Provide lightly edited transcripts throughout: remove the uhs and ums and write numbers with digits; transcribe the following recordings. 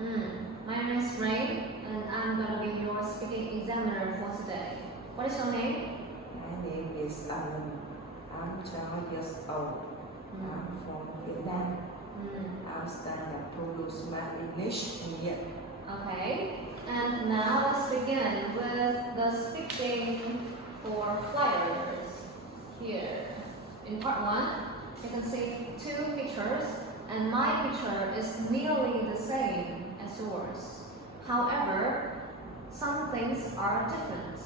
My name is Ray, and I'm gonna be your speaking examiner for today. What is your name? My name is Alan. I'm 12 years old. I'm from Vietnam. I'm studying Purdue Smart English here. Okay, and now let's begin with the speaking for flyers. Here, in part 1, you can see 2 pictures, and my picture is nearly the same as yours. However, some things are different.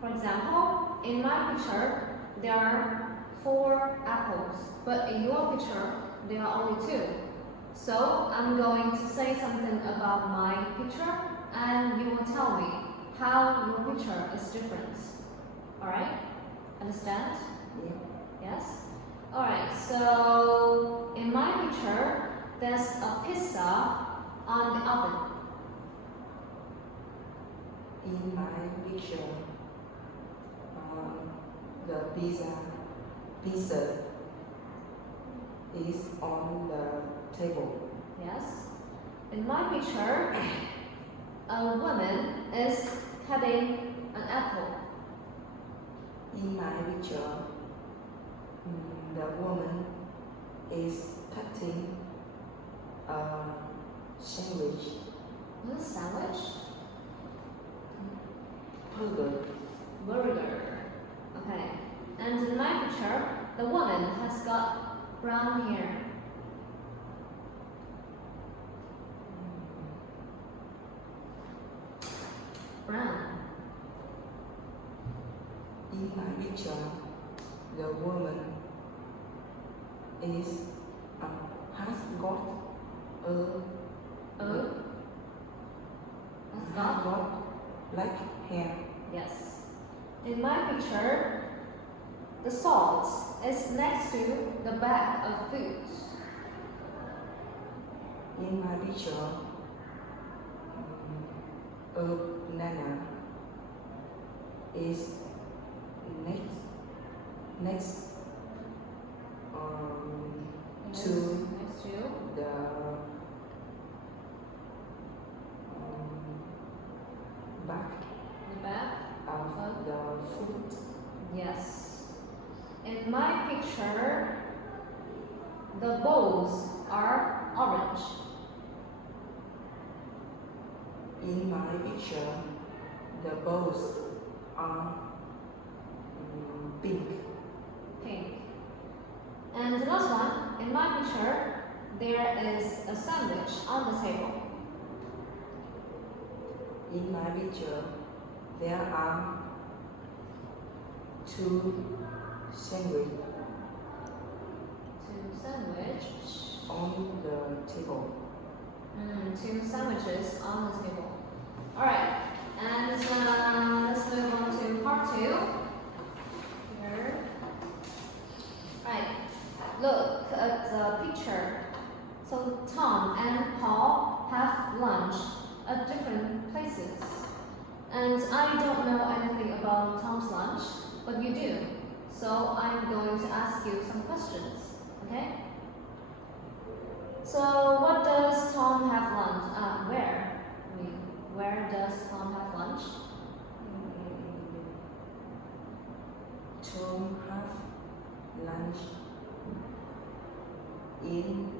For example, in my picture, there are 4 apples, but in your picture, there are only 2. So, I'm going to say something about my picture, and you will tell me how your picture is different. Alright? Understand? Yeah. Yes? Alright, so in my picture, there's a pizza on the oven. In my picture, the pizza is on the table. Yes? In my picture, a woman is cutting an apple. In my picture, the woman is cutting a sandwich. What is sandwich? Burger. Okay. And in my picture, the woman has got brown hair. Brown. In my picture, the woman has got Has got? black hair. Yes. In my picture, the salt is next to the bag of food. In my picture, a banana is next to Next to the back the bag. of the fruit. Yes. In my picture, the bowls are orange. In my picture, the bowls are pink. Pink. And the last one, in my picture, there is a sandwich on the table. In my picture, there are 2 sandwiches 2 sandwiches. on the table. 2 sandwiches on the table. Alright, and let's move on to part 2. Here. Right, look at the picture. So Tom and Paul have lunch at different places. And I don't know anything about Tom's lunch, but you do. So I'm going to ask you some questions, okay? So what does Tom have lunch? Where does Tom have lunch? Tom have lunch in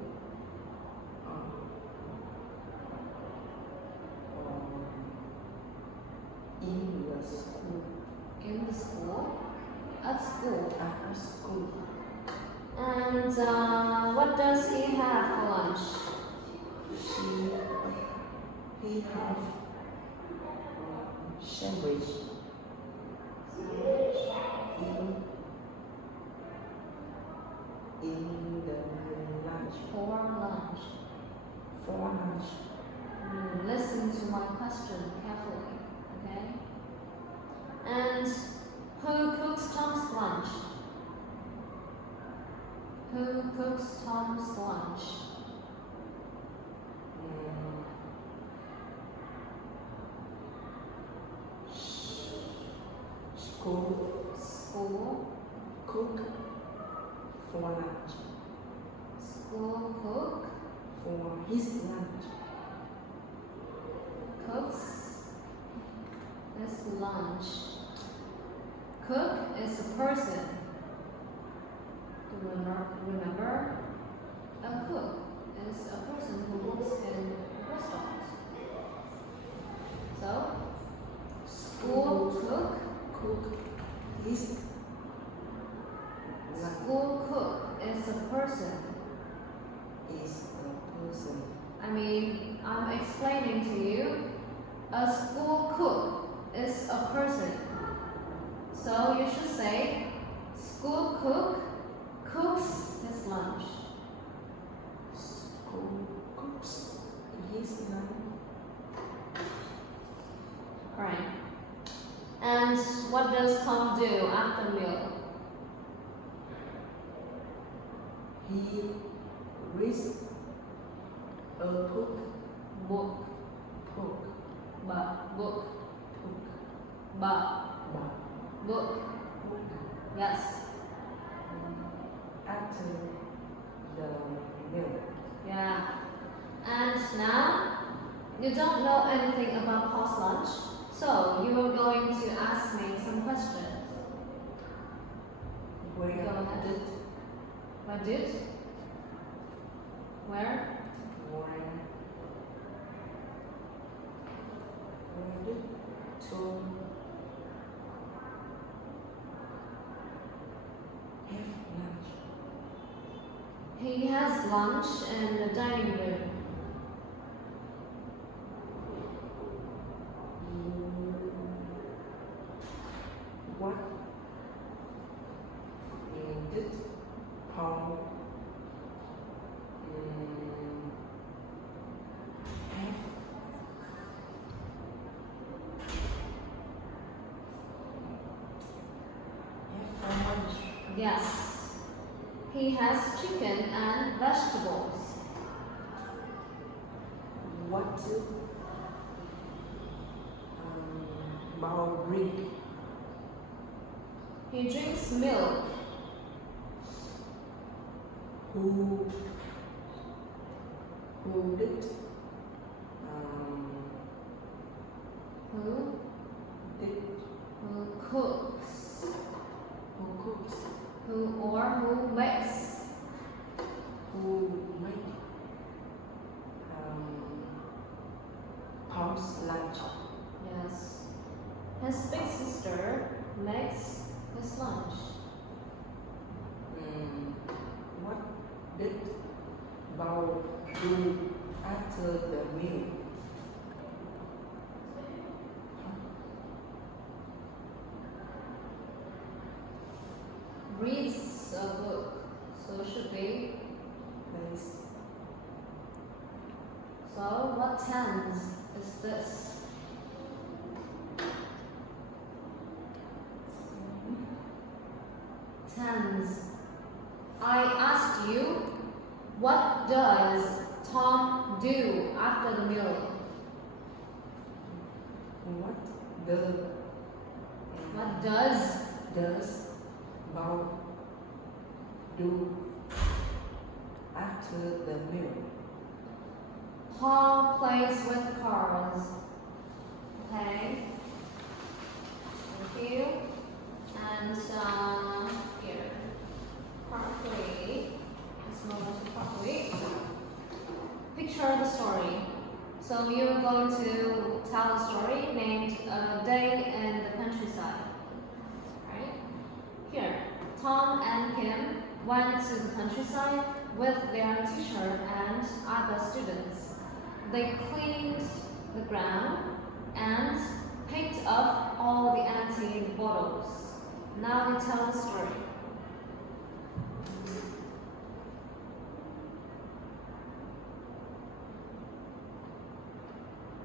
the school. In the school? At school. At school. And what does he have for lunch? He have sandwich in the lunch. For lunch. Listen to my question carefully, okay? And who cooks Tom's lunch? Who cooks Tom's lunch? School Cook for lunch. School cook For his lunch. lunch. Cook is a person. Do you remember? A cook is a person who works in a restaurant. So, school cook. Cook is School cook is a person. I mean, I'm explaining to you. A school cook is a person. So you should say, school cook cooks his lunch. School cooks his lunch. Right. And what does Tom do after meal? He reads a book. Book. Book. Book. Book. Book. Book. Book. Yes. After the meal. Yeah. And now you don't know anything about post lunch, so you are going to ask me some questions. Where Go ahead. did What did? Where? Tom have lunch? He has lunch in the dining room. What did Paul have? For lunch? Yes. He has chicken and vegetables. What Paul drink? He drinks milk. Who did Who? did Who cooks? who cooks? Who makes? Who make Paul's lunch? Yes. His big sister makes his lunch. What did Paul do after the meal? Reads a book. So it should be. Place So what tense is this? Tense. I asked you, what does Tom do after the meal? What does Paul do after the meal? Paul plays with cars. Okay. Thank you. And here, part 3. Let's move on to part 3. Picture the story. So you're going to tell a story named A Day in the Countryside. Right? Here, Tom and Kim went to the countryside with their teacher and other students. They cleaned the ground and picked up all the empty bottles. Now we tell the story.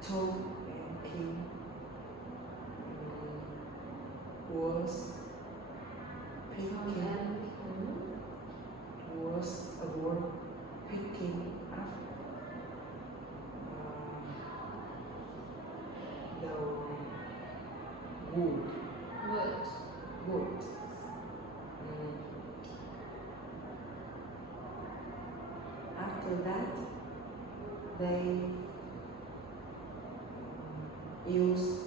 Tom and Kim was picking up the wood. After that, they used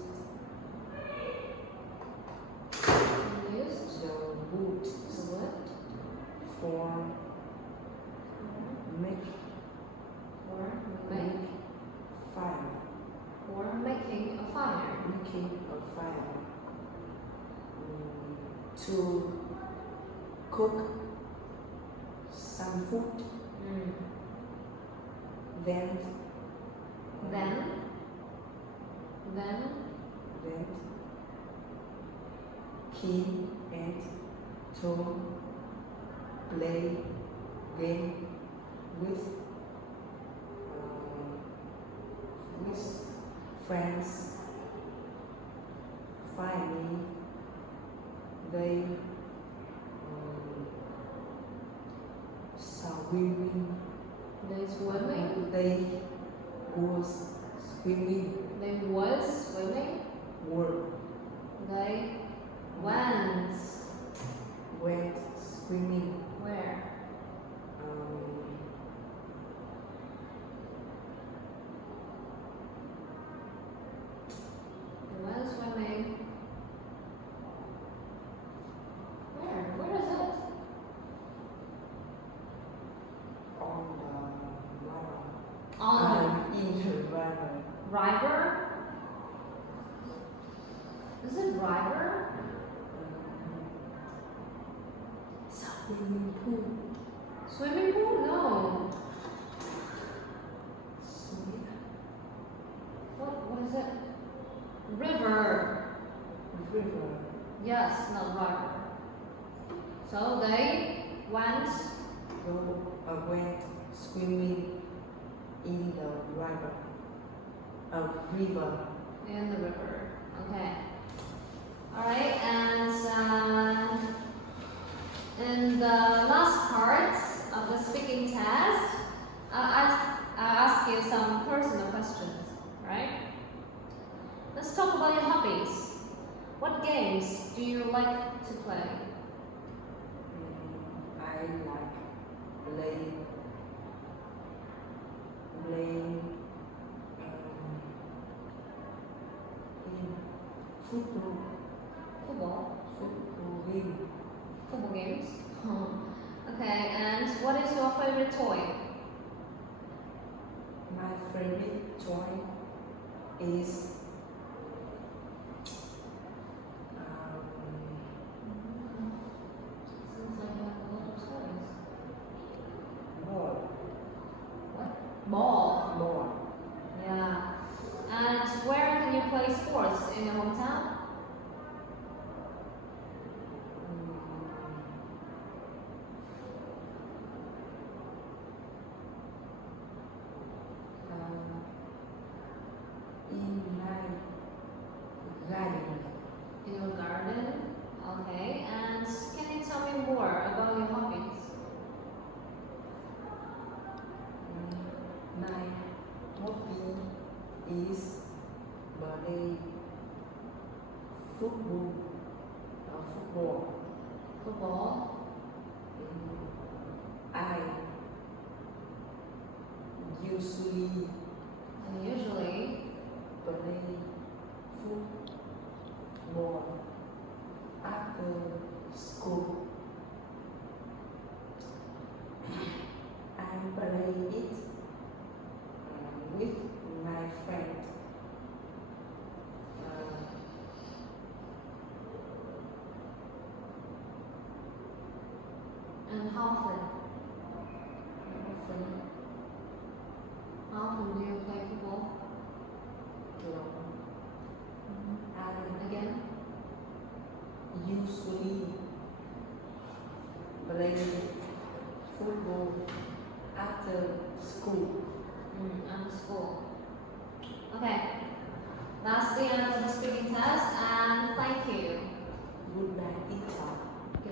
to cook some food. Then Then came and to play game with friends. Finally, they swimming. they swimming. They was swimming. They was swimming. Were They went went swimming. where? They went swimming. Where? Where is it? On the river. On In the river. the river. Is it river? Swimming pool. Swimming pool? No. Swim. What is it? River. River. Yes, not river. So they went Went swimming in the river. River. in the river. Okay. Alright, and in the last part of the speaking test, I ask you some personal questions, right? Let's talk about your hobbies. What games do you like to play? I like playing in football game. Football games? Okay, and what is your favorite toy? My favorite toy is Seems like you have a lot of toys. ball. What? Ball. Ball. Yeah. And where can you play sports in your hometown? In my garden. In your garden? Okay. And can you tell me more about your hobbies? My hobby is play football. Football. I usually And usually, play football after school. I play it with my friend. and how often? How often do you play football? I Again? usually play football after school. And school. Okay. That's the end of the speaking test, and thank you. Good night, teacher.